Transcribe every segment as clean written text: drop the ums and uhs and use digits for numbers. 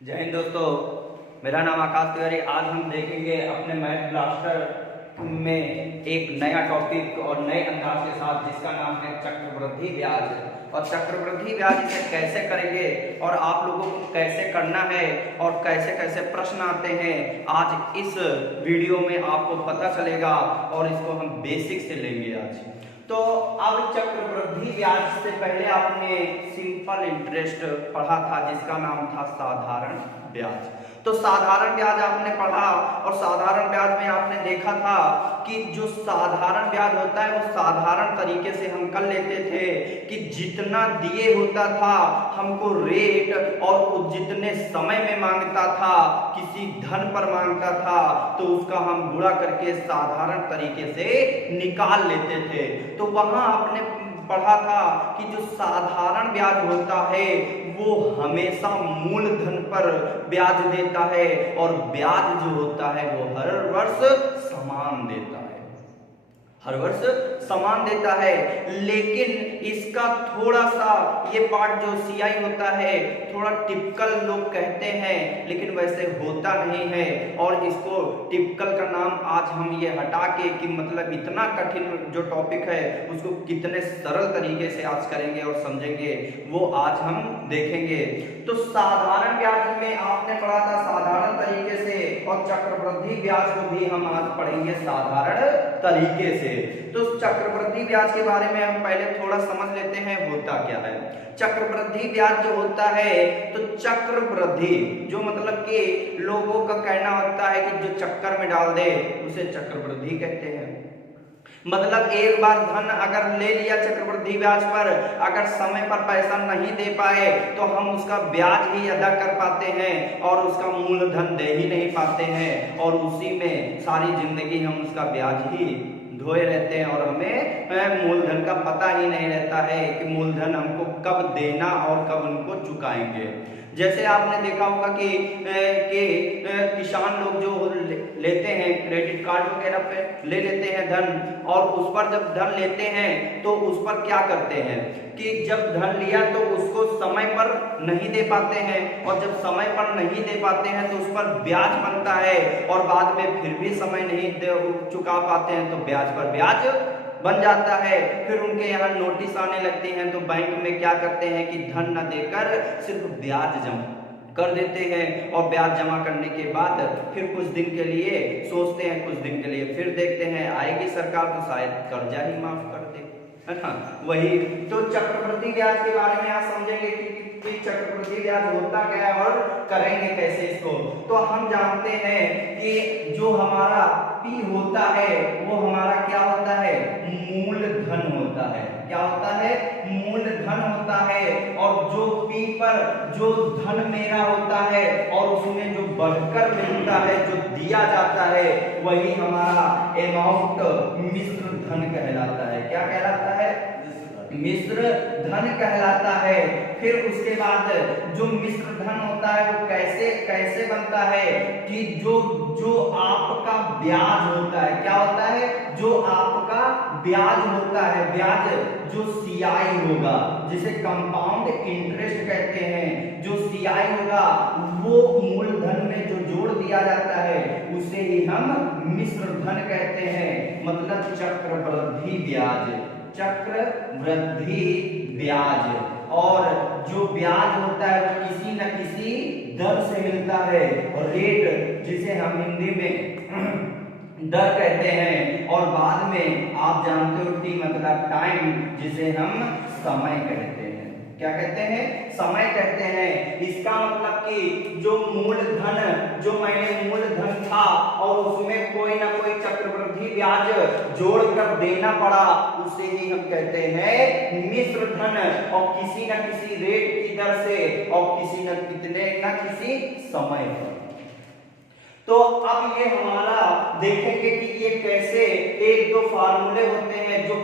जय हिंद दोस्तों, मेरा नाम आकाश तिवारी। आज हम देखेंगे अपने मैथ ब्लास्टर में एक नया टॉपिक और नए अंदाज के साथ, जिसका नाम है चक्रवृद्धि ब्याज। और चक्रवृद्धि ब्याज इसे कैसे करेंगे और आप लोगों को कैसे करना है और कैसे कैसे प्रश्न आते हैं, आज इस वीडियो में आपको पता चलेगा और इसको हम बेसिक से लेंगे आज। तो अब चक्रवृद्धि ब्याज से पहले आपने सिंपल इंटरेस्ट पढ़ा था, जिसका नाम था साधारण ब्याज। तो साधारण ब्याज आपने पढ़ा और साधारण ब्याज में आपने देखा था कि जो साधारण ब्याज होता है वो साधारण तरीके से हम कर लेते थे कि जितना दिए होता था हमको रेट और वो जितने समय में मांगता था, किसी धन पर मांगता था, तो उसका हम गुणा करके साधारण तरीके से निकाल लेते थे। तो वहां आपने पढ़ा था कि जो साधारण ब्याज होता है वो हमेशा मूलधन पर ब्याज देता है और ब्याज जो होता है वो हर वर्ष समान देता है, हर वर्ष समान देता है। लेकिन इसका थोड़ा सा ये पार्ट जो सीआई होता है थोड़ा टिपिकल लोग कहते हैं, लेकिन वैसे होता नहीं है। और इसको टिपिकल का नाम आज हम ये हटा के कि मतलब इतना कठिन जो टॉपिक है उसको कितने सरल तरीके से आज करेंगे और समझेंगे, वो आज हम देखेंगे। तो साधारण ब्याज में आपने पढ़ा था साधारण तरीके से, और चक्रवृद्धि ब्याज को भी हम आज पढ़ेंगे साधारण तरीके से। तो चक्रवृद्धि ब्याज के बारे में हम पहले थोड़ा समझ लेते हैं होता क्या है। चक्रवृद्धि ब्याज जो होता है, तो चक्रवृद्धि जो मतलब कि लोगों का कहना होता है कि जो चक्कर में डाल दे उसे चक्रवृद्धि कहते हैं। मतलब एक बार धन अगर ले लिया चक्रवृद्धि ब्याज पर, अगर समय पर पैसा नहीं दे पाए तो हम उसका ब्याज ही अदा कर पाते हैं और उसका मूलधन दे ही नहीं पाते हैं, और उसी में सारी जिंदगी हम उसका ब्याज ही धोए रहते हैं और हमें मूलधन का पता ही नहीं रहता है कि मूलधन हमको कब देना और कब उनको चुकाएंगे। जैसे आपने देखा होगा कि किसान लोग जो लेते हैं क्रेडिट कार्ड वगैरह पे ले लेते हैं धन, और उस पर जब धन लेते हैं तो उस पर क्या करते हैं कि जब धन लिया तो उसको समय पर नहीं दे पाते हैं, और जब समय पर नहीं दे पाते हैं तो उस पर ब्याज बनता है, और बाद में फिर भी समय नहीं चुका पाते हैं तो ब्याज पर ब्याज बन जाता है। फिर उनके यहाँ नोटिस आने लगते हैं, तो बैंक में क्या करते हैं कि धन न देकर सिर्फ ब्याज जमा कर देते हैं, और ब्याज जमा करने के बाद फिर कुछ दिन के लिए सोचते हैं, कुछ दिन के लिए फिर देखते हैं आएगी सरकार तो शायद कर्जा ही माफ कर दे, है ना। वही तो चक्रवृद्धि ब्याज के बारे में आप समझेंगे कि चक्रवृद्धि ब्याज होता क्या है और करेंगे कैसे इसको। तो हम जानते हैं कि जो हमारा पी होता है वो हमारा क्या होता है, मूलधन होता है। क्या होता है, मूलधन होता है। और जो पी पर जो धन मेरा होता है और उसमें जो बढ़कर मिलता है, जो दिया जाता है, वही हमारा अमाउंट मिश्र धन कहलाता है। क्या कहलाता है, मिश्र धन कहलाता है। फिर उसके बाद जो मिश्र धन होता है वो कैसे कैसे बनता है कि जो जो आपका ब्याज होता है, क्या होता है, जो आपका ब्याज होता है, ब्याज जो सीआई होगा, जिसे कंपाउंड इंटरेस्ट कहते हैं, जो सीआई होगा वो मूलधन में जो जोड़ दिया जाता है उसे ही हम मिश्र धन कहते हैं। मतलब चक्रवृद्धि ब्याज, चक्रवृद्धि ब्याज। और जो ब्याज होता है वो किसी न किसी दर से मिलता है, और रेट जिसे हम हिंदी में दर कहते हैं, और बाद में आप जानते हो टी मतलब टाइम, जिसे हम समय कहते हैं। क्या कहते हैं, समय कहते हैं। इसका मतलब कि जो मूलधन, जो मैंने मूलधन था और उसमें कोई ना कोई चक्रवृद्धि ब्याज जोड़कर देना पड़ा, उसे ही हम कहते हैं मिश्र धन, और किसी न किसी रेट की दर से और किसी न किसी समय पर। तो अब ये हमारा देखेंगे कि ये कैसे एक दो फार्मूले होते हैं जो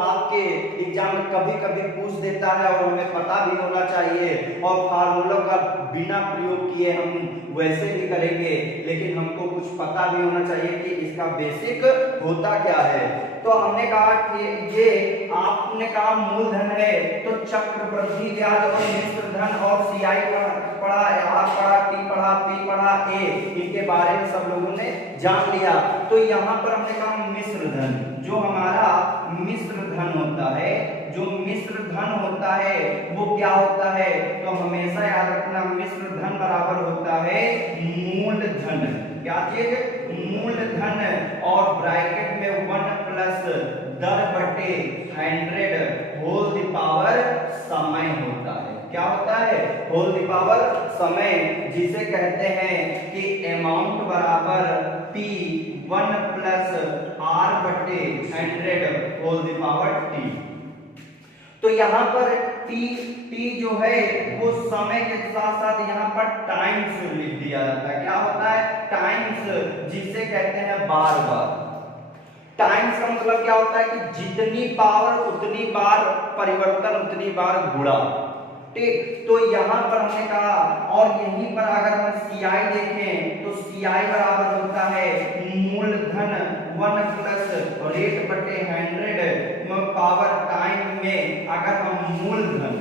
आपके एग्जाम में कभी कभी पूछ देता है और हमें पता भी होना चाहिए, और फार्मूलों का बिना प्रयोग किए हम वैसे ही करेंगे, लेकिन हमको कुछ पता भी होना चाहिए कि इसका बेसिक होता क्या है। तो हमने कहा कि ये आपने कहा मूलधन है, तो चक्रवृद्धि ब्याज और मिश्र धन और सीआई पढ़ा, आर पढ़ा, टी पढ़ा, पी पढ़ा, ए, इनके बारे में सब लोगों ने जान लिया। तो यहाँ पर हमने कहा मिश्र धन, जो हमारा मिश्र धन होता है, जो मिश्र धन होता है वो क्या होता है, तो हमेशा याद रखना मिश्र धन बराबर होता है मूलधन। क्या चीज? मूलधन, और ब्रैकेट में 1 प्लस 10/100 होल द पावर समय होता है। क्या होता है? होल द पावर समय, जिसे कहते हैं कि अमाउंट बराबर P 1 plus R/100 whole the power T। तो यहाँ पर टी जो है वो समय के साथ साथ यहाँ पर टाइम्स लिख दिया जाता है। क्या होता है? टाइम्स, जिसे कहते हैं बार बार। टाइम्स का मतलब क्या होता है कि जितनी पावर उतनी बार परिवर्तन, उतनी बार गुणा। ठीक, तो यहाँ पर हमने कहा, और यहीं पर अगर हम सीआई देखें तो सीआई बराबर होता है मूलधन 1 प्लस रेट/100 पावर टाइम में। अगर हम मूलधन,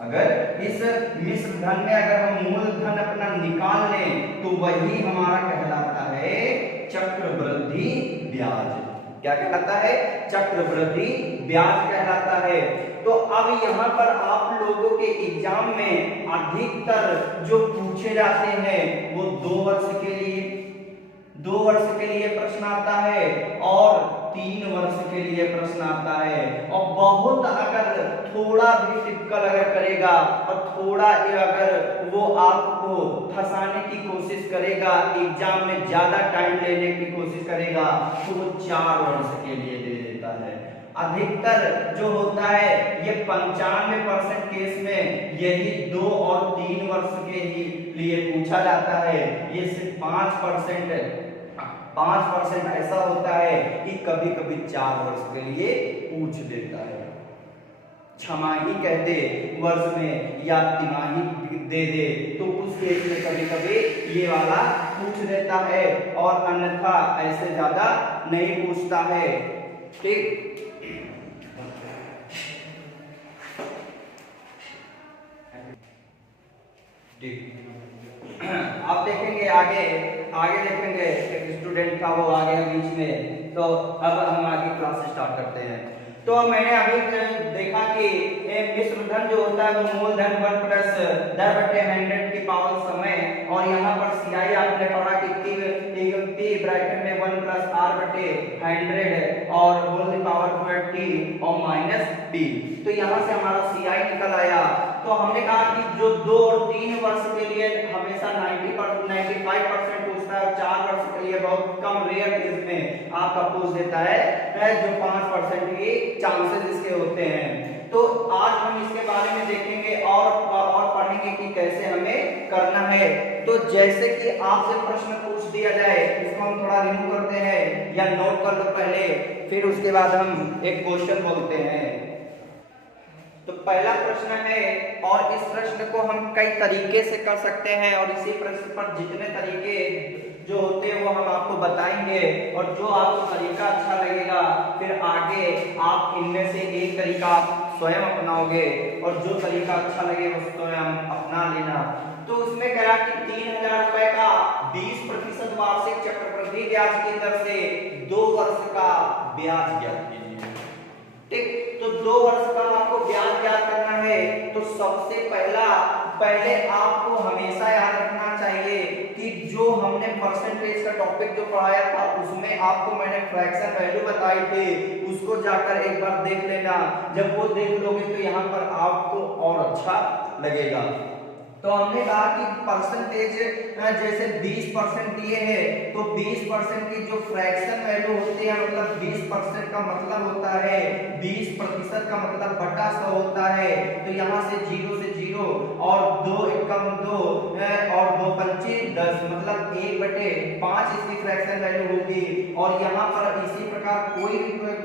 अगर इस मिश्र धन में अगर हम मूलधन अपना निकाल लें तो वही हमारा कहलाता है चक्रवृद्धि ब्याज। क्या कहलाता है? चक्रवृद्धि ब्याज कहलाता है। तो अब यहाँ पर आप लोगों के एग्जाम में अधिकतर जो पूछे जाते हैं वो 2 वर्ष के लिए प्रश्न आता है और 3 वर्ष के लिए प्रश्न आता है। और बहुत अगर थोड़ा भी टिपिकल अगर करेगा और थोड़ा अगर वो आपको फंसाने की कोशिश करेगा, एग्जाम में ज्यादा टाइम लेने की कोशिश करेगा, तो वो 4 वर्ष के लिए दे देता है। अधिकतर जो होता है ये 95% केस में यही 2 और 3 वर्ष के ही लिए पूछा जाता है। ये सिर्फ 5% ऐसा होता है कि कभी कभी 4 वर्ष के लिए पूछ देता है। छमाही कह दे वर्ष में या तिमाही दे दे तो उस केस में कभी कभी ये वाला पूछ देता है, और अन्यथा ऐसे ज्यादा नहीं पूछता है। ठीक, आप देखेंगे आगे देखेंगे एक स्टूडेंट था, वो आ गया बीच में, तो अब हम आगे क्लास स्टार्ट करते हैं। तो मैंने अभी देखा कि मिश्र धन जो होता है वो मूलधन 1 प्लस 10/100 की पावर समय, और यहाँ पर सीआई आपने पढ़ा कि P ब्रैकेट में 1 प्लस R/100 और होल द पावर T और माइनस P। तो यहाँ से हमारा सीआई निकल आया। तो हमने कहा कि जो 2 और 3 वर्ष के लिए हमेशा 95% पूछता है, 4 वर्ष के लिए बहुत कम रेयर केस में आपका पूछ देता है जो 5% की चांसेस इसके होते हैं। तो आज हम इसके बारे में देखेंगे और पढ़ेंगे कि कैसे हमें करना है। तो जैसे कि आपसे प्रश्न पूछ दिया जाए, इसको हम थोड़ा रिव्यू करते हैं या नोट कर लो पहले, फिर उसके बाद हम एक क्वेश्चन बोलते हैं। तो पहला प्रश्न है, और इस प्रश्न को हम कई तरीके से कर सकते हैं, और इसी प्रश्न पर जितने तरीके जो होते हैं वो हम आपको बताएंगे, और जो आपको तरीका अच्छा लगेगा फिर आगे आप इनमें से एक तरीका स्वयं अपनाओगे, और जो तरीका अच्छा लगे वो स्वयं अपना लेना। तो उसमें कह रहा कि 3000 रुपए का 20% वार्षिक चक्रवृद्धि ब्याज की दर से 2 वर्ष का ब्याज ज्ञात कीजिए। ठीक, तो 2 वर्ष का आपको ब्याज ज्ञात करना है। तो सबसे पहले आपको हमेशा याद रखना चाहिए कि जो हमने परसेंटेज का टॉपिक जो पढ़ाया था उसमें आपको मैंने फ्रैक्शन वैल्यू बताई थी, उसको जाकर एक बार देख लेना। जब वो देख लोगे तो यहाँ पर आपको और अच्छा लगेगा। तो हमने कहा कि परसेंटेज जैसे 20% दिए हैं, तो 20% की जो फ्रैक्शन वैल्यू होती है, मतलब 20% का मतलब होता है 20% का मतलब बटा 100 होता है। तो यहाँ से 0 से 0 और 2 एकम 2 और 2 पंची 10, 10 मतलब 1/5 इसकी फ्रैक्शन वैल्यू होगी। और यहाँ पर इसी प्रकार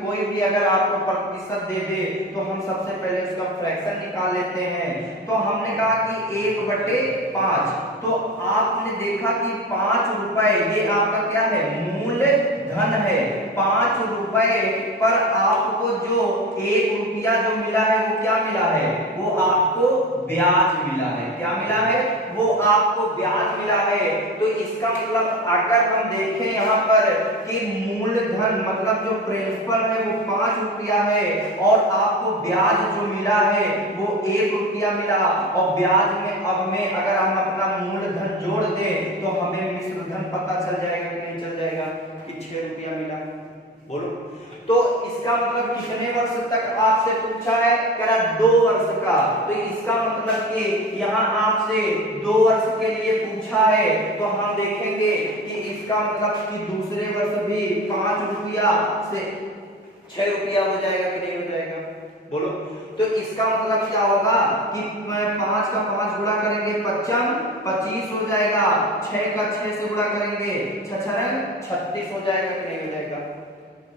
कोई भी अगर आपको प्रतिशत दे दे तो हम सबसे पहले उसका फ्रैक्शन निकाल लेते हैं। तो हमने कहा कि 1/5, तो आपने देखा कि 5 रुपए ये आपका क्या है, मूल धन है। 5 रुपए पर आपको जो 1 रुपया जो मिला है वो क्या मिला है, वो आपको ब्याज मिला है। क्या मिला है, वो आपको ब्याज मिला है। तो इसका मतलब अगर हम देखें यहाँ पर कि मूलधन मतलब जो प्रिंसिपल है वो 5 रुपया है और आपको ब्याज जो मिला है वो 1 रुपया मिला, और ब्याज में अब में अगर हम अपना मूलधन जोड़ दें तो हमें मिश्र धन पता चल जाएगा कि नहीं चल जाएगा कि 6 रुपया मिला। बोलो, तो इसका मतलब कितने वर्ष तक आपसे पूछा है, कह रहा 2 वर्ष का। तो इसका मतलब कि यहाँ आपसे 2 वर्ष के लिए पूछा है, तो हम देखेंगे कि इसका मतलब कि दूसरे वर्ष भी 5 रुपया से 6 रुपया हो जाएगा कि नहीं हो जाएगा। बोलो, तो इसका मतलब क्या होगा कि 5 का 5 गुणा करेंगे 25 हो जाएगा, 6 का 6 से गुणा करेंगे 36 हो जाएगा कि नहीं हो जाएगा।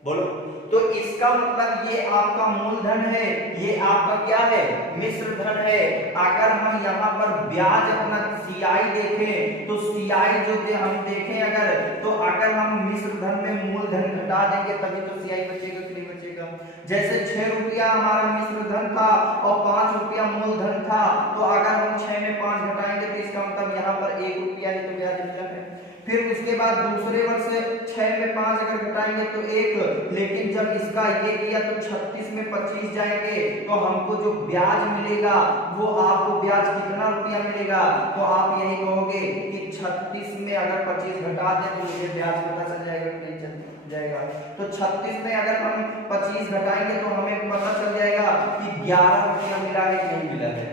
बोलो, तो इसका मतलब ये आपका मूलधन है, ये आपका क्या है, मिश्र धन है। अगर हम यहाँ पर ब्याज अपना सीआई देखें तो सीआई जो हम देखें अगर, तो अगर हम मिश्र धन में मूलधन घटा देंगे तभी तो सीआई बचेगा कि नहीं बचेगा। जैसे 6 रुपया हमारा मिश्र धन था और 5 रुपया मूलधन था, तो अगर हम 6 में 5 घटाएंगे तो इसका मतलब यहाँ पर 1 रुपया ही तो ब्याज मिला है। फिर उसके बाद दूसरे वर्ष 6 में 5 अगर घटाएंगे तो 1, लेकिन जब इसका ये किया तो 36 में 25 जाएंगे तो हमको जो ब्याज मिलेगा वो आपको ब्याज कितना रुपया मिलेगा, तो आप यही कहोगे कि 36 में अगर 25 घटा दें तो मुझे ब्याज पता चल जाएगा कि नहीं चल जाएगा। तो 36 में अगर हम 25 घटाएंगे तो हमें पता चल जाएगा कि 11 रुपया मिला है कि नहीं मिला है।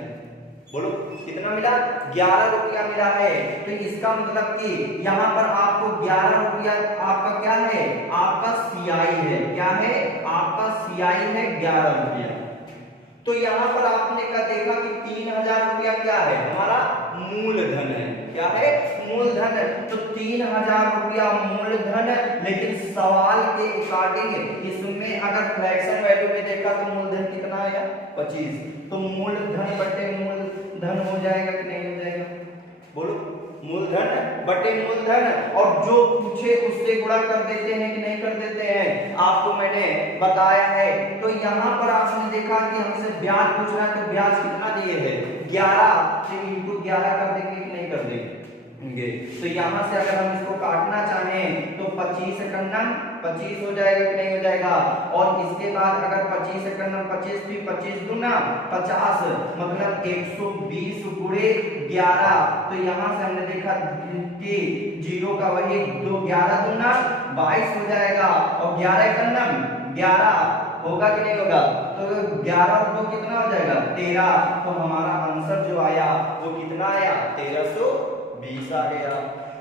बोलो, कितना मिला, 11 रुपया मिला है। तो इसका मतलब कि यहाँ पर आपको 11 रुपया आपका क्या है, आपका सीआई है। क्या है, आपका सीआई है 11 रुपया। तो यहाँ पर आपने का देखा कि 3000 रुपया क्या है, हमारा मूलधन है। क्या है, मूलधन। तो 3000 रुपया मूलधन, लेकिन सवाल के अकॉर्डिंग इसमें अगर फ्रैक्शन वैल्यू में देखा तो मूलधन कितना आया, 25। तो मूलधन बटे मूलधन हो जाएगा कि नहीं हो जाएगा। बोलो, मूलधन बटे मूलधन, और जो पूछे उससे गुणा कर देते हैं कि नहीं कर देते हैं, आपको मैंने बताया है। तो यहाँ पर आपने देखा कि हमसे ब्याज पूछ रहा है, तो ब्याज कितना दिए है, 11 से इंटू 11 कर देंगे कि नहीं कर देंगे। तो यहाँ से अगर हम इसको काटना चाहें तो 25 एकम 25 हो जाएगा कि नहीं हो जाएगा। और इसके बाद अगर 25 एकम 25 भी 25 दूना 50 मतलब 120 गुणे 11। तो यहाँ से हमने देखा कि 0 का वही 2, 11 दूना 22 हो जाएगा, और 11 एकम 11 होगा कि नहीं होगा। तो 11 और 2 कितना हो जाएगा, 13। तो हमारा आंसर जो आया वो कितना आया, 1320 आ गया।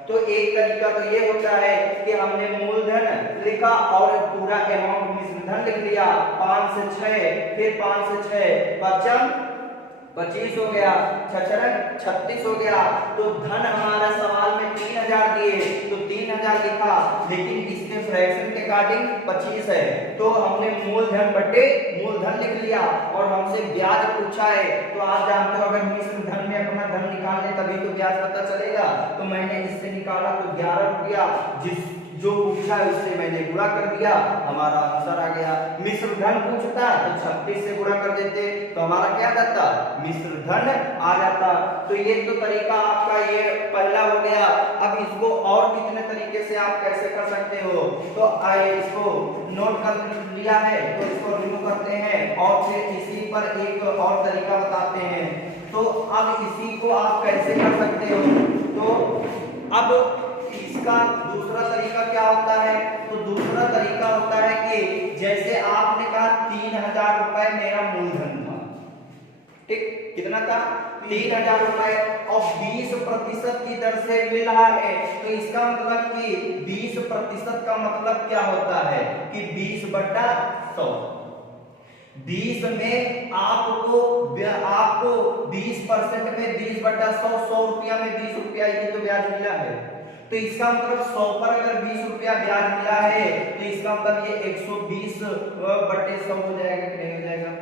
तो एक तरीका तो ये होता है कि हमने मूलधन लिखा और पूरा अमाउंट मिश्र धन लिख लिया, 5 से 6, फिर 5 से 6 25 हो गया, 36 हो गया। तो धन हमारा सवाल में 3000 दिए तो 3000 लिखा, लेकिन इसके फ्रैक्शन के अकॉर्डिंग 25 है, तो हमने मूलधन बटे मूलधन लिख लिया। और हमसे ब्याज पूछा है, तो आप जानते हो अगर मिश्र धन में अपना धन निकालने तभी तो ब्याज पता चलेगा। तो मैंने इससे निकाला तो 11 रुपया, जिस जो पूछा है उससे मैंने गुणा कर दिया, हमारा आंसर आ गया। मिश्र धन पूछता तो 36 से गुणा कर देते तो हमारा क्या जाता, मिश्र धन आ जाता। तो ये तो तरीका आपका ये पहला हो गया। अब इसको और कितने तरीके से आप कैसे कर सकते हो, तो आइए इसको नोट कर लिया है तो इसको रिमूव करते हैं और फिर इसी पर एक और तरीका बताते हैं। तो अब इसी को आप कैसे कर सकते हो, तो अब इसका दूसरा तरीका क्या होता है, तो दूसरा तरीका होता है कि जैसे आपने कहा 3000 रुपए मेरा मूलधन था, ठीक, कितना था 3000 रुपए, और 20% की दर से मिल रहा है। तो इसका मतलब कि 20% का मतलब क्या होता है कि 20/100। 20 में आपको 20% में 20/100, 100 रुपया में 20 रुपया ये तो ब्याज मिला है। तो इसका मतलब 100 पर अगर 20 रुपया ब्याज मिला है तो इसका मतलब ये 120/100 हो जाएगा कि नहीं हो जाएगा।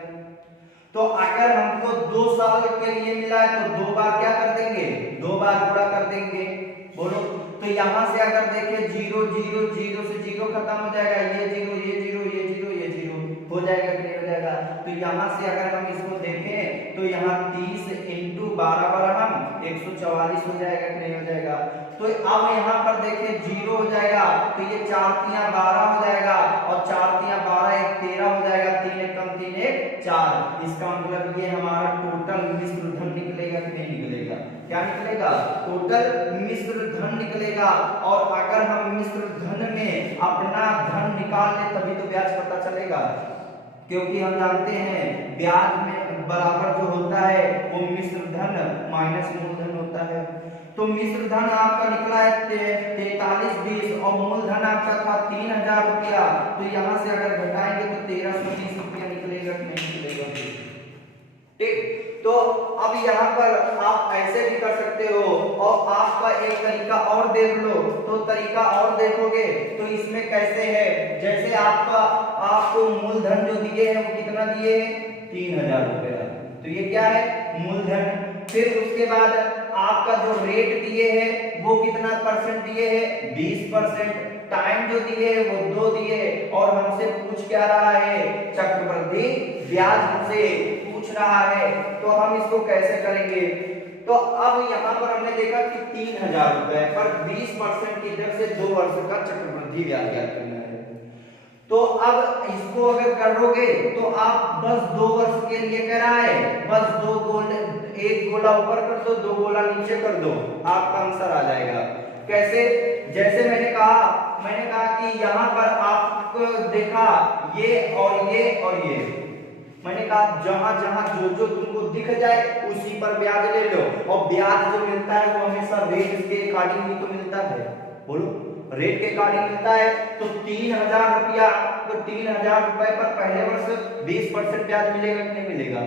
तो अगर हमको 2 साल के लिए मिला है तो 2 बार क्या कर देंगे, 2 बार गुणा कर देंगे। बोलो, तो यहां से अगर देखें 0 0 0 से 0 खत्म हो जाएगा, ये 0 ये 0 ये 0 ये 0 हो जाएगा कि नहीं हो जाएगा। तो यहां से अगर हम इसको देखें तो यहाँ 30 × 12 बराबर 144 हो जाएगा कि नहीं हो जाएगा। तो अब यहाँ पर देखें 0 हो जाएगा तो ये 4 × 12 हो जाएगा और 4 × 12 1 13 हो जाएगा, 3 × 1 3 1 4। इसका मतलब ये हमारा टोटल मिश्र धन निकलेगा कि नहीं निकलेगा, क्या निकलेगा, टोटल मिश्र धन निकलेगा। और अगर हम मिश्र धन में अपना धन निकाल ले तभी तो ब्याज पता चलेगा, क्योंकि हम जानते हैं ब्याज में बराबर जो होता है वो मिश्र धन माइनस मूलधन होता है। तो मिश्र धन आपका निकला है 4320 और मूलधन आपका था 3000 रुपया। तो यहाँ से अगर घटाएंगे तो 1320 रुपया निकलेगा कि नहीं निकलेगा। ठीक, तो अब यहाँ पर आप ऐसे भी कर सकते हो और आपका एक तरीका और देख लो। तो तरीका और देखोगे तो इसमें कैसे है, जैसे आपको मूलधन जो दिए हैं वो कितना दिए हैं, 3000 रुपया। तो ये क्या है, मूलधन। फिर उसके बाद आपका जो रेट दिए हैं वो कितना परसेंट दिए हैं, 20%। टाइम जो दिए है वो 2 दिए और हमसे पूछ क्या रहा है, चक्रवृद्धि ब्याज हमसे पूछ रहा है। तो हम इसको कैसे करेंगे, तो अब यहाँ पर हमने देखा कि 3000 रुपए पर 20% की दर से 2 वर्ष का चक्रवृद्धि ब्याज ज्ञात करना है। तो अब इसको अगर करोगे तो आप बस 2 वर्ष के लिए कराए, बस 2 गोले, एक गोला ऊपर कर दो, 2 गोला नीचे कर दो, आपका आंसर आ जाएगा। कैसे, जैसे मैंने कहा कि यहाँ पर आपको देखा ये और ये और ये, मैंने कहा जहां जहां जो जो तुमको दिख जाए उसी पर ब्याज ले लो। और ब्याज जो मिलता है वो हमेशा रेट के अकॉर्डिंग ही तो मिलता है। बोलो, रेट के अकॉर्डिंग मिलता है। तो 3000 रुपया, तो 3000 रुपए पर पहले वर्ष 20% ब्याज मिलेगा कि नहीं मिलेगा।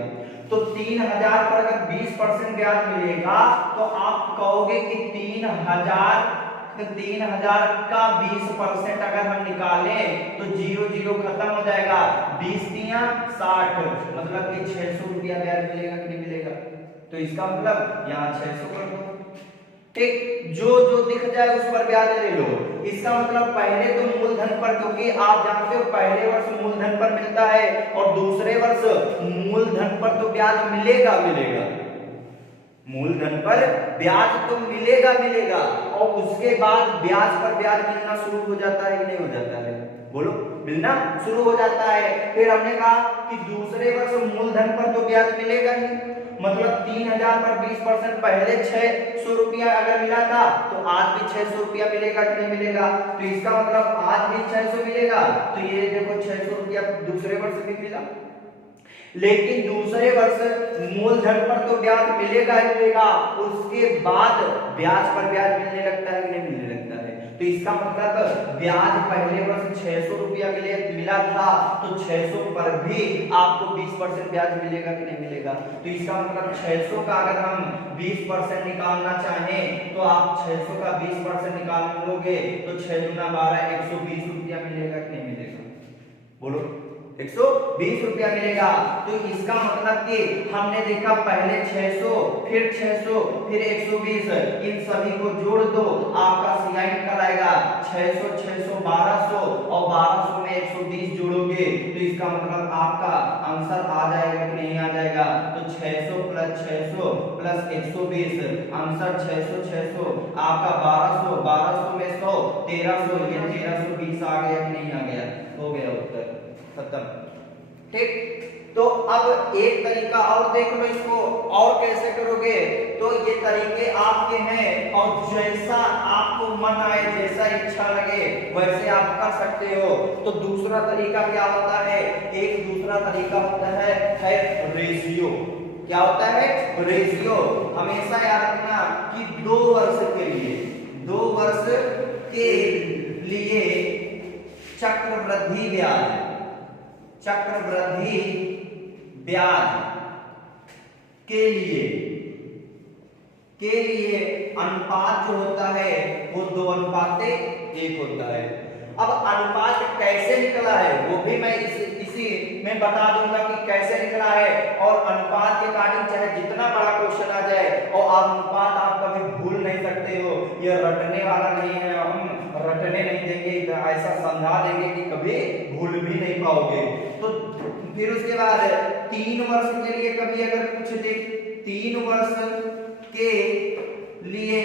तो 3000 पर अगर 20% ब्याज मिलेगा तो आप कहोगे कि 3000 का 20% अगर हम निकालें तो 0 0 खत्म हो जाएगा, 20 × 60, मतलब कि 600 रुपया ब्याज मिलेगा कि नहीं मिलेगा। तो इसका मतलब यहाँ 600 कर दो। ठीक, जो जो दिख जाए उस पर ब्याज ले लो। इसका मतलब पहले तो मूलधन पर, क्योंकि आप जानते हो पहले वर्ष मूलधन पर मिलता है और दूसरे वर्ष मूलधन पर तो ब्याज मिलेगा, मूलधन पर ब्याज तो मिलेगा और उसके बाद ब्याज पर ब्याज मिलना शुरू हो जाता है कि नहीं हो जाता है, बोलो, मिलना शुरू हो जाता है। फिर हमने कहा कि दूसरे वर्ष मूलधन पर तो ब्याज मिलेगा ही, मतलब 3000 पर 20% पहले 600 रुपया अगर मिला था तो आज भी 600 रुपया मिलेगा कि नहीं मिलेगा। तो इसका मतलब आज भी 600 मिलेगा। तो ये देखो 600 रुपया दूसरे वर्ष भी मिला, लेकिन दूसरे वर्ष मूलधन पर तो ब्याज मिलेगा ही मिलेगा, उसके बाद ब्याज पर ब्याज मिलने लगता है कि नहीं मिलने लगता है। तो इसका मतलब ब्याज पहले वर्ष 600 रुपया मिला था तो 600 पर भी आपको 20% ब्याज मिलेगा कि नहीं मिलेगा। तो इसका मतलब 600 का अगर हम 20% निकालना चाहें तो आप 600 का 20% निकाल लोगे तो 6 × 12 120 रुपया मिलेगा कि नहीं मिलेगा, बोलो, 120 रुपया मिलेगा। तो इसका मतलब कि हमने देखा पहले 600 फिर 600 फिर 120, इन सभी को जोड़ दो, आपका CI निकल आएगा 600 600 1200 और 1200 में 120 जोड़ोगे तो इसका मतलब आपका आंसर आ जाएगा कि नहीं आ जाएगा। तो 600 + 600 + 120 आंसर 600 600 आपका 1200, 1200 में 100 1300, ये 1320 आ गया कि नहीं आ गया, हो गया उत्तर खत्म। ठीक, तो अब एक तरीका और देख लो, इसको और कैसे करोगे। तो ये तरीके आपके हैं और जैसा आपको मन आए, जैसा इच्छा लगे वैसे आप कर सकते हो। तो दूसरा तरीका क्या होता है, एक दूसरा तरीका होता है रेशियो। क्या होता है, रेशियो। हमेशा याद रखना कि 2 वर्ष के लिए, 2 वर्ष के लिए चक्रवृद्धि ब्याज ब्याज के लिए अनुपात जो होता है वो 2:1 होता है। अब अनुपात कैसे निकला है वो भी मैं इसी में बता दूंगा कि कैसे निकला है। और अनुपात के अकॉर्डिंग चाहे जितना बड़ा क्वेश्चन आ जाए और आप अनुपात आप कभी भूल नहीं सकते हो। ये रटने वाला नहीं है, हम रटने नहीं देंगे, ऐसा समझा देंगे कि कभी भूल भी नहीं पाओगे। तो फिर उसके बाद 3 वर्ष के लिए कभी अगर पूछ दे, 3 वर्ष के लिए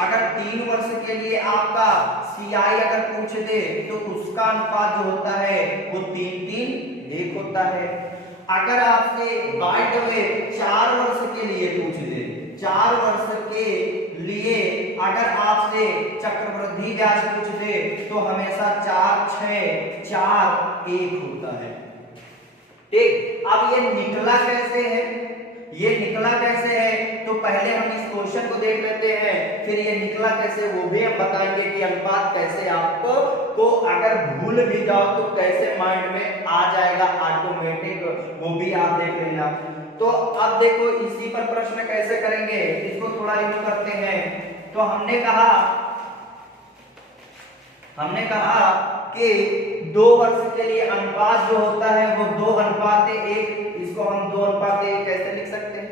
अगर 3 वर्ष के लिए आपका सीआई अगर पूछ दे तो उसका अनुपात जो होता है वो 3:3 होता है। अगर आपसे बाय द वे 4 वर्ष के लिए पूछ दे, 4 वर्ष के लिए अगर आपसे चक्रवृद्धि ब्याज पूछ दे तो हमेशा 4:6:4:1 होता है। ठीक, अब ये निकला कैसे है, ये निकला कैसे है तो पहले हम इस क्वेश्चन को देख लेते हैं, फिर ये निकला कैसे वो भी हम बताएंगे कि अनुपात कैसे आपको अगर भूल भी जाओ तो कैसे माइंड में आ जाएगा ऑटोमेटिक, वो भी आप देख लेना। तो अब देखो इसी पर प्रश्न कैसे करेंगे, इसको थोड़ा यूं करते हैं। तो हमने कहा कि 2 वर्ष के लिए अनुपात जो होता है वो 2:1, इसको हम 2:1 कैसे लिख सकते हैं।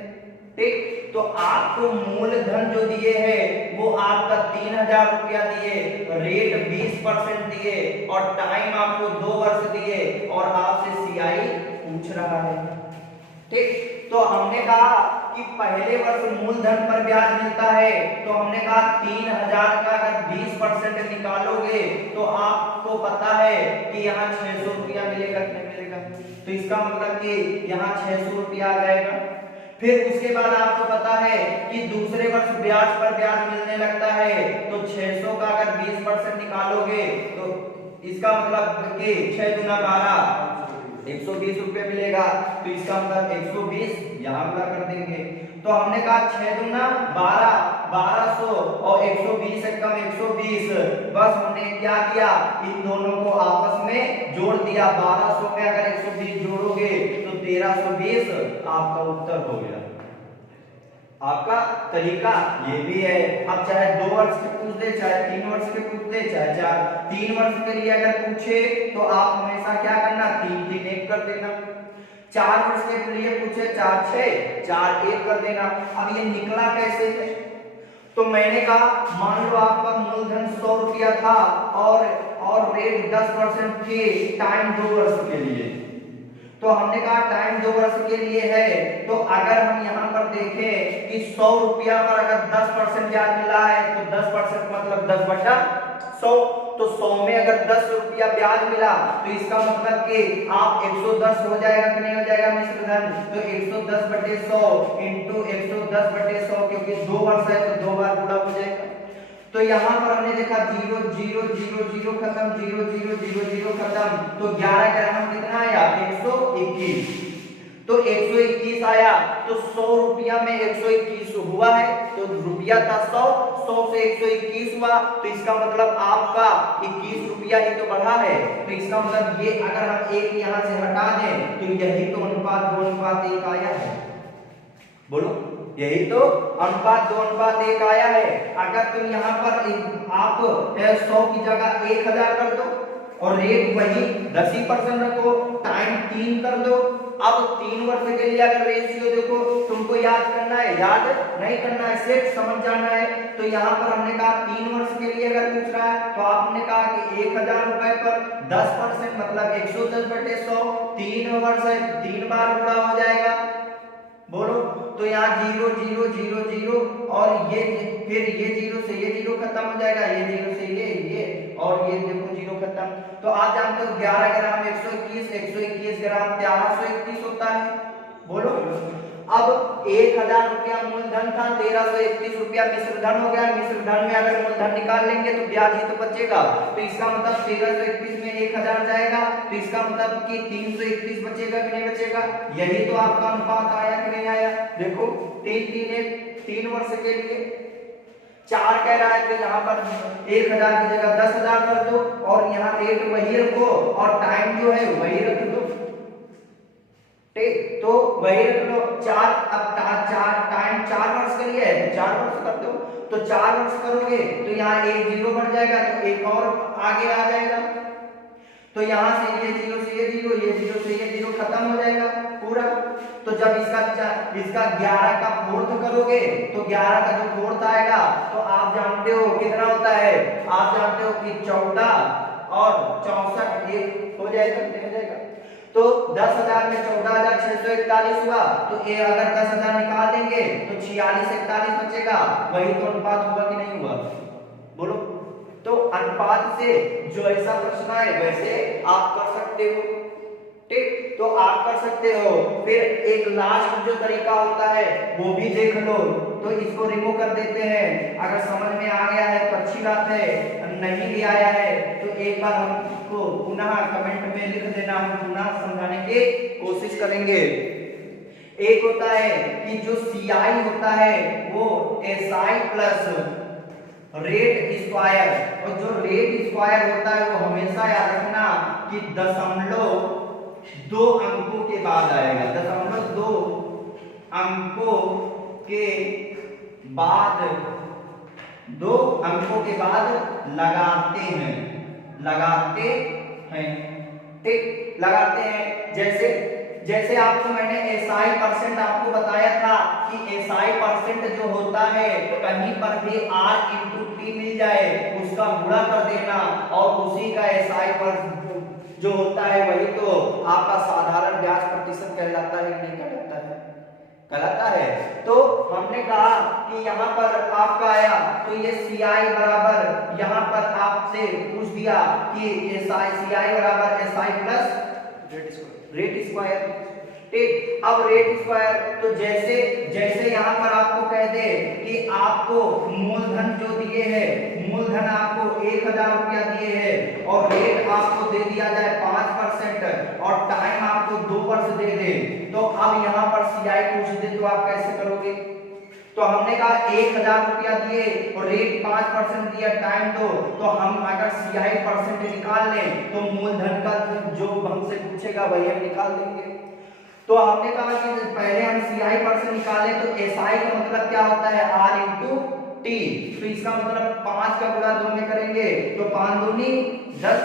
ठीक, तो आपको मूलधन जो दिए है वो आपका 3000 रुपया दिए, रेट 20% दिए और टाइम आपको 2 वर्ष दिए और आपसे सीआई पूछ रहा है। ठीक, तो हमने कहा कि पहले वर्ष मूलधन पर ब्याज मिलता है, तो हमने कहा 3000 का अगर 20% निकालोगे तो आपको पता है कि यहाँ 600 रुपया मिलेगा कि नहीं मिलेगा। तो इसका मतलब कि यहाँ 600 रुपया आ जाएगा। फिर उसके बाद आपको पता है कि दूसरे वर्ष ब्याज पर ब्याज मिलने लगता है, तो 600 का अगर 20% निकालोगे तो इसका मतलब कि 6 दूना 12, 120 रुपये मिलेगा। तो इसका मतलब 120 यहाँ पूरा कर देंगे। तो हमने कहा 6 दूना 12, 1200 और 120 से कम 120, बस हमने क्या किया इन दोनों को आपस में जोड़ दिया। 1200 में अगर 120 जोड़ोगे तो 1320 आपका उत्तर हो गया। आपका तरीका ये भी है। अब चाहे 2 वर्ष के पूछ दे, चाहे 3 वर्ष के पूछ दे, चाहे 3 वर्ष के लिए अगर पूछे तो आप हमेशा क्या करना 3:3:1 कर देना। 4 वर्ष के लिए पूछे 4:6:4:1 कर देना। अब ये निकला कैसे है तो मैंने कहा मान लो आपका मूलधन 100 रुपया था और रेट 10% के टाइम 2 वर्ष के लिए। तो हमने कहा टाइम 2 वर्ष के लिए है, तो अगर हम यहाँ पर देखें कि 100 रुपया पर अगर 10% ब्याज मिला है तो 10% मतलब 10/100। तो 100 में अगर 10 रुपया ब्याज मिला तो इसका मतलब कि आप 110 हो जाएगा कि नहीं हो जाएगा मिश्र धन। तो 110/100 इंटू 110/100, क्योंकि 2 वर्ष है तो 2 बार गुणा हो जाएगा। तो यहाँ पर हमने देखा 0 0 0 0 खत्म, 0 0 0 0 खत्म, तो 11 ग्राम कितना आया 121। तो 121 आया तो 100 रुपया में 121 हुआ है, तो रुपया था 100 से 121 हुआ, तो इसका मतलब आपका 21 रुपया ही तो बढ़ा है। तो इसका मतलब ये अगर हम एक यहाँ से हटा दें तो यही तो अनुपात 2:1 आया है। बोलो, यही तो अनुपात 2:1 आया है। अगर तुम यहाँ पर आप 100 की जगह 1000 कर दो और रेट वही 10% रखो, टाइम 3 कर दो। अब 3 वर्ष के लिए अगर रेशियो देखो, तुमको याद करना है, याद नहीं करना है, सिर्फ समझ जाना है। तो यहाँ पर हमने कहा 3 वर्ष के लिए अगर पूछ रहा है तो आपने कहा कि 1000 रुपए पर 10% मतलब 110/100, 3 वर्ष है 3 बार गुणा हो जाएगा। बोलो, तो यहाँ 0 0 0 0 और ये फिर ये 0 से ये 0 खत्म हो जाएगा, ये 0 से ये और ये देखो 0 खत्म। तो आप जानते हो 11 ग्राम 121, 121 ग्राम 1331 होता है। बोलो, अब 1000 रुपया मूलधन था, 1331 रुपया मिश्र धन हो गया। मिश्र धन में अगर मूलधन निकाल लेंगे तो ब्याज ही तो बचेगा। तो इसका मतलब 1331 में 1000 जाएगा, तो इसका मतलब कि 331 बचेगा कि नहीं बचेगा। यही तो आपका अनुपात आया कि नहीं आया। देखो 3 वर्ष के लिए 4 कह रहा है, तो यहाँ पर 1000 की जगह 10,000 कर दो और यहाँ रेट वही रखो और टाइम जो है वही रख दो। ठीक, तो वही रख लो 4, अब 4 वर्ष के लिए है तो 4 वर्ष कर दो, तो 4 वर्ष करोगे तो यहाँ एक जीरो बढ़ जाएगा तो एक और आगे आ जाएगा, तो यहाँ से ये जीरो से ये जीरो, ये जीरो से ये जीरो खत्म हो जाएगा पूरा। तो जब इसका 11 का फोर्थ करोगे तो 11 का जो फोर्थ आएगा तो आप जानते हो कितना होता है, आप जानते हो कि 14 और 64 एक हो जाएगा, कितने हो जाएगा, तो 10,000 में 14,641 हुआ, तो ये अगर 10,000 निकाल देंगे तो 46 41 बचेगा, वही तो अनुपात हुआ कि नहीं हुआ, बोलो। तो अनुपात से जो ऐसा प्रश्न है वैसे आप कर सकते हो, ठीक, तो आप कर सकते हो। फिर एक लास्ट जो तरीका होता है वो भी देख लो, तो इसको रिमूव कर देते हैं, अगर समझ में आ गया है तो अच्छी बात है, नहीं भी आया है तो एक बार हमको पुनः कमेंट में लिख देना, हम पुनः समझाने की कोशिश करेंगे। एक होता है कि जो CI होता है वो SI प्लस रेट स्क्वायर, और जो रेट स्क्वायर होता है वो हमेशा याद रखना कि 0.2 अंकों के बाद आएगा, 0.2 अंकों के बाद, 2 अंकों के बाद लगाते हैं, ठीक, लगाते हैं। जैसे आपको मैंने SI परसेंट आपको बताया था कि SI परसेंट जो होता है कहीं पर भी R इंटू T मिल जाए उसका गुणा कर देना, और उसी का SI पर जो होता है वही तो आपका साधारण ब्याज प्रतिशत कहलाता है, नहीं कहलाता है। तो हमने कहा कि यहाँ पर आपका आया तो ये CI बराबर, यहाँ पर आपसे पूछ दिया कि CI बराबर SI प्लस रेट स्क्वायर, ठीक। अब रेट स्क्वायर तो जैसे यहाँ पर आपको कह दे कि आपको मूलधन जो दिए है, मूलधन आपको 1,000 रुपया दिए है और रेट आपको दे दिया जाए 5% और टाइम आपको 2 वर्ष दे दे, तो अब यहाँ पर CI पूछ दे तो आप कैसे करोगे। तो हमने कहा 1,000 रुपया दिए और रेट 5% दिया, टाइम दो, तो हम अगर CI परसेंट निकाल लें तो मूलधन का जो हमसे पूछेगा वही हम निकाल देंगे। तो हमने कहा कि पहले हम CI परसेंट निकालें तो SI का मतलब क्या होता है R इंटू T, तो इसका मतलब 5 का गुणा 2 में करेंगे तो 5 दूनी 10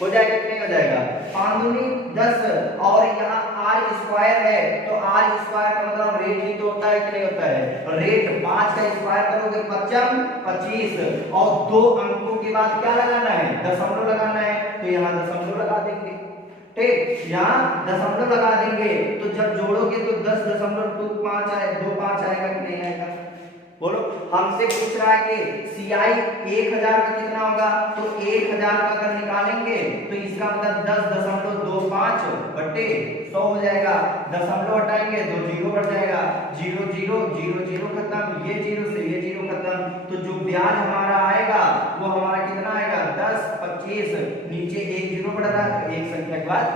हो जाएगा, कितने हो जाएगा 5 दूनी 10, और यहाँ R स्क्वायर है तो R स्क्वायर का मतलब रेट ही तो होता है कि नहीं होता है, रेट 5 का स्क्वायर करोगे 25 और 2 अंकों के बाद क्या लगाना है, दशमलव लगाना है, तो यहाँ दशमलव लगा देंगे, ठीक, यहाँ दशमलव लगा देंगे, तो जब जोड़ोगे तो 10.25 आएगा कि नहीं आएगा, बोलो। हमसे पूछ रहा है कि CI 1,000 का कितना होगा, तो 1,000 का अगर निकालेंगे तो इसका मतलब 10.25 बटे 100 हो जाएगा, दशमलव हटाएंगे तो 0 बढ़ जाएगा, 0 0 0 0 खत्म, ये 0 से ये 0 खत्म, तो जो ब्याज हमारा आएगा वो हमारा कितना आएगा 10 25, नीचे एक 0 बढ़ रहा है, एक संख्या के बाद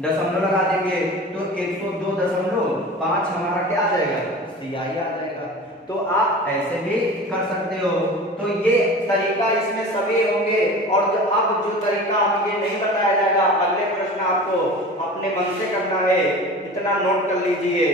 दशमलव लगा देंगे तो 102.5 हमारा क्या आ जाएगा, CI आ जाएगा। तो आप ऐसे भी कर सकते हो, तो ये तरीका इसमें सभी होंगे, और अब जो तरीका हम ये नहीं बताया जाएगा, अगले प्रश्न आपको अपने मन से करना है, इतना नोट कर लीजिए।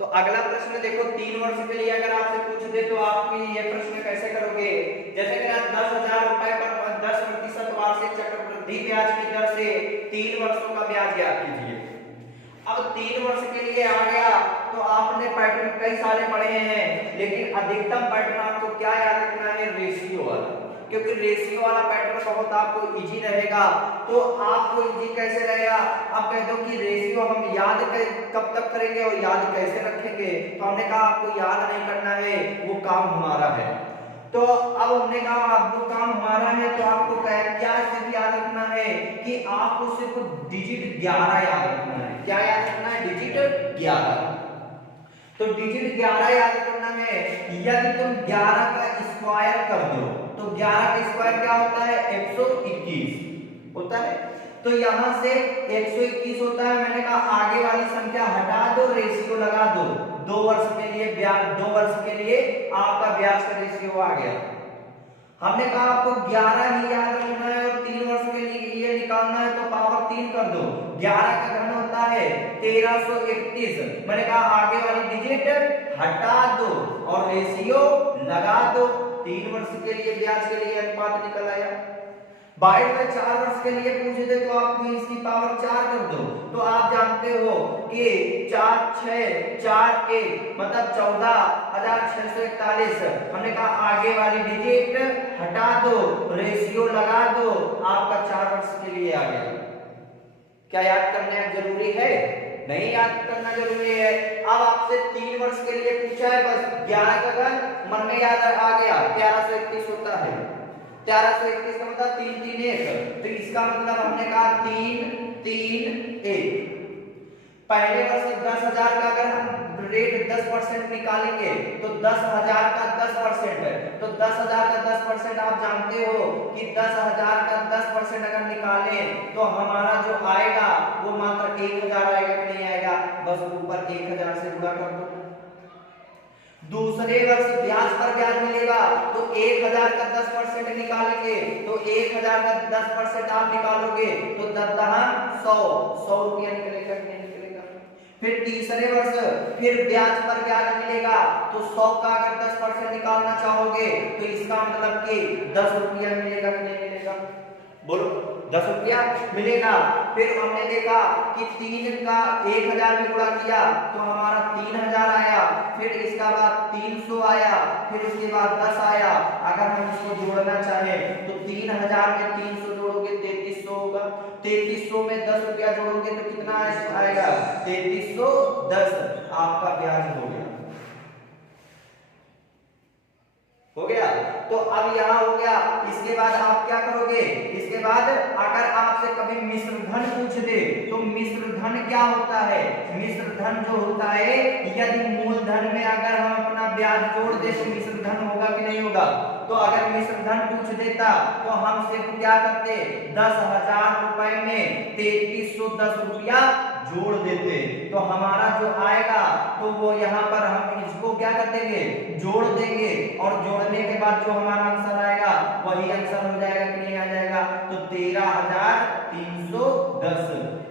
तो अगला प्रश्न देखो, 3 वर्ष के लिए अगर आपसे पूछ दे तो आप ये प्रश्न कैसे करोगे। जैसे कि आप 10,000 रुपए पर 10% वार्षिक चक्रवृद्धि ब्याज की दर से 3 वर्षों का ब्याज ज्ञात कीजिए। अब 3 वर्ष के लिए आ गया तो आपने पैटर्न कई सारे पढ़े हैं, लेकिन अधिकतम पैटर्न आपको क्या याद रखना है, रेशियो वाला, क्योंकि रेशियो वाला पैटर्न बहुत आपको इजी रहेगा। तो आपको इजी कैसे रहेगा, आप कह दो कि रेशियो हम याद कब तक करेंगे और याद कैसे रखेंगे, तो हमने कहा आपको याद नहीं करना है, वो काम हमारा है। तो अब हमने कहा अब वो काम हमारा है, तो आपको क्या सिर्फ याद रखना है कि आपको सिर्फ डिजिट 11 याद रखना है। क्या याद रखना है, डिजिट 11। तो डिजिट 11 याद करना है, यदि तुम 11 का स्क्वायर कर दो तो 11 का स्क्वायर क्या होता है, 121 होता है, तो यहां से 121 होता है। मैंने कहा आगे वाली संख्या हटा दो, रेशियो लगा दो, 2 वर्ष के लिए ब्याज, 2 वर्ष के लिए आपका ब्याज का रेशियो आ गया। हमने कहा आपको 11 ही याद रखना है और 3 वर्ष के लिए निकालना है तो पावर 3 कर दो। 11 का घन होता है 1331। मैंने कहा आगे वाली डिजिट हटा दो और रेशियो लगा दो। 3 वर्ष के लिए ब्याज के लिए अनुपात निकल आया। 4 वर्ष के लिए पूछे थे तो आपको इसकी पावर 4 कर दो। तो आप जानते हो कि 4 6 4 1 मतलब 14,641। हमने कहा आगे वाली डिजिट हटा दो, रेशियो लगा दो, आपका 4 वर्ष के लिए आ गया। क्या याद करना जरूरी है? नहीं याद करना जरूरी है। अब आपसे 3 वर्ष के लिए पूछा है, बस 11 का घन मन में याद आ गया, 1331 होता है। 1331 का मतलब 3 3 1। तो इसका मतलब हमने कहा 3 3 1। पहले वर्ष 10,000 का अगर हम रेट 10% निकालेंगे तो 10,000 का 10% है। तो 10,000 का 10% आप जानते हो कि 10,000 का 10% अगर निकालें तो हमारा जो आएगा वो मात्र 1,000 आएगा कि नहीं आएगा? बस ऊपर 1,000 से गुणा कर दो। दूसरे वर्ष ब्याज पर ब्याज मिलेगा तो 1,000 का 10% निकालेंगे तो 1,000 का 10% आप निकालोगे तो 100 रुपया निकलेगा कि नहीं निकलेगा? फिर तीसरे वर्ष फिर ब्याज पर ब्याज मिलेगा तो 100 का अगर 10% निकालना चाहोगे तो इसका मतलब कि 10 रुपया मिलेगा कि नहीं मिलेगा? बोलो 10 रुपया मिलेगा। फिर हमने देखा कि 3 का 1,000 में गुणा किया तो हमारा 3,000 आया। फिर इसका बाद 300 आया, फिर उसके बाद 10 आया। अगर हम इसको जोड़ना चाहें तो 3,000 में 300 जोड़ोगे 3300 होगा। 3300 में 10 रुपया जोड़ोगे तो कितना आएगा? 3310 आपका ब्याज हो गया। हो गया। तो अब यहां हो गया। इसके बाद आप क्या करोगे? इसके बाद अगर आपसे कभी मिश्र धन पूछ दे तो मिश्र धन क्या होता है? मिश्र धन जो होता है, यदि मूलधन में अगर हम अपना ब्याज जोड़ दे तो मिश्र धन होगा कि नहीं होगा? तो अगर मिश्र धन पूछ देता तो हम सिर्फ क्या करते? 10,000 रुपए में 3310 रुपया जोड़ देते तो हमारा जो आएगा तो वो यहाँ पर हम इसको क्या कर देंगे? जोड़ देंगे और जोड़ने के बाद जो हमारा आंसर आएगा वही आंसर हो जाएगा कि नहीं आ जाएगा? तो 13,310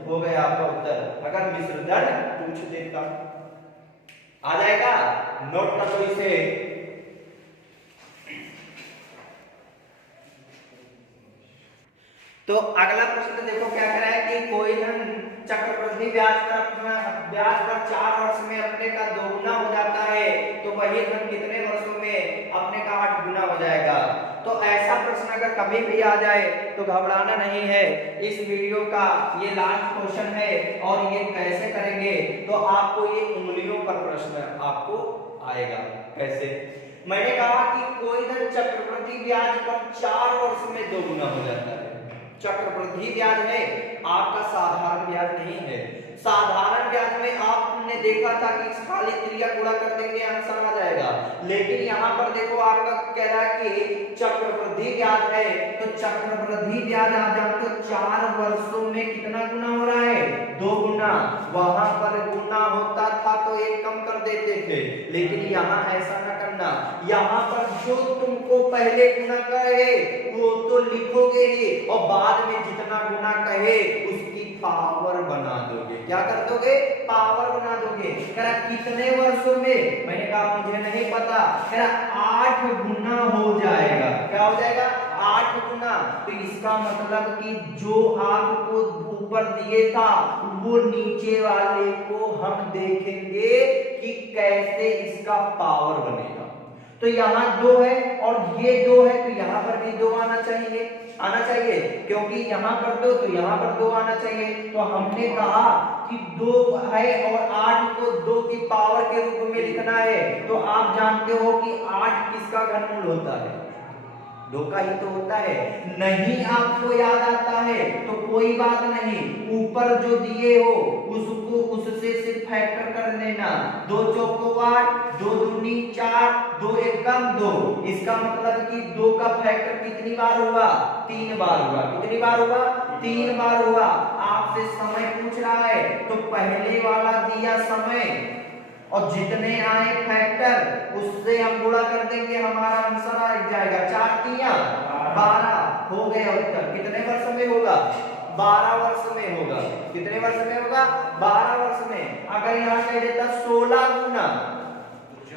हो गया आपका उत्तर अगर मिश्र धन पूछ देता। आ जाएगा? नोट कर लो इसे। तो अगला प्रश्न देखो क्या कह रहा है कि कोई धन चक्रवृद्धि ब्याज पर 4 वर्ष में अपने का 2 गुना हो जाता है तो वही धन कितने वर्षों में अपने का 8 गुना हो जाएगा? तो ऐसा प्रश्न अगर कभी भी आ जाए तो घबराना नहीं है। इस वीडियो का ये लास्ट क्वेश्चन है और ये कैसे करेंगे तो आपको ये उंगलियों पर प्रश्न आपको आएगा। कैसे? मैंने कहा कि कोई धन चक्रवृद्धि ब्याज पर 4 वर्ष में 2 गुना हो जाता है। चक्रवृद्धि ब्याज है, आपका साधारण ब्याज नहीं है। साधारण ब्याज में आपने देखा था कि खाली त्रिया गुणा कर देंगे आंसर आ जाएगा, लेकिन यहाँ पर देखो आपका कह रहा है कि चक्रवृद्धि ब्याज है तो चक्रवृद्धि ब्याज आप जानते हो 4 वर्षों में कितना गुना हो रहा है? 2 गुना। वहां पर गुना होता था तो 1 कम कर देते थे, लेकिन यहाँ ऐसा ना करना। यहाँ पर जो तुमको पहले गुना कहे वो तो लिखोगे ही और बाद में जितना गुना कहे उसकी पावर बना दोगे। क्या कर दोगे? पावर बना दोगे। कह रहा कितने वर्षों में? मैंने कहा मुझे नहीं पता। कह रहा 8 गुना हो जाएगा। क्या हो जाएगा? 8 गुना। तो इसका मतलब कि जो आपको ऊपर दिए था वो नीचे वाले को हम देखेंगे कि कैसे इसका पावर बनेगा। तो यहाँ 2 है और ये 2 है तो यहाँ पर भी 2 आना चाहिए क्योंकि यहाँ पर 2 तो यहाँ पर 2 आना चाहिए। तो हमने कहा कि 2 है और 8 को 2 की पावर के रूप में लिखना है। तो आप जानते हो कि 8 किसका घनमूल होता है? 2 का ही तो होता है। नहीं आपको याद आता है तो कोई बात नहीं, ऊपर जो दिए हो उसको उससे सिर्फ फैक्टर कर लेना। 2 चौको 8, 2 दूनी 4, 2 एकम 2। इसका मतलब कि 2 का फैक्टर कितनी बार हुआ? 3 बार हुआ। कितनी बार हुआ? 3 बार हुआ। आपसे समय पूछ रहा है तो पहले वाला दिया समय और जितने आए फैक्टर उससे हम गुणा कर देंगे, हमारा आंसर आ जाएगा 4 तिया 12 हो गया उत्तर। कितने वर्ष में होगा? 12 वर्ष में होगा। कितने वर्ष में होगा? 12 वर्ष में। अगर यहाँ कह देता 16 गुना,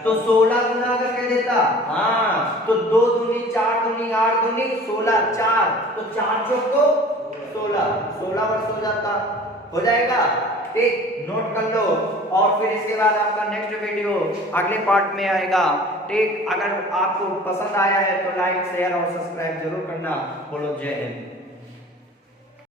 तो 16 गुना अगर कह देता, हाँ, तो 2 दूनी 4 दूनी 8 दूनी 16 4, तो 4 चौको 16 वर्ष हो जाता, हो जाएगा। ठीक, नोट कर लो। और फिर इसके बाद आपका नेक्स्ट वीडियो अगले पार्ट में आएगा। ठीक, अगर आपको पसंद आया है तो लाइक शेयर और सब्सक्राइब जरूर करना। बोलो जय हिंद।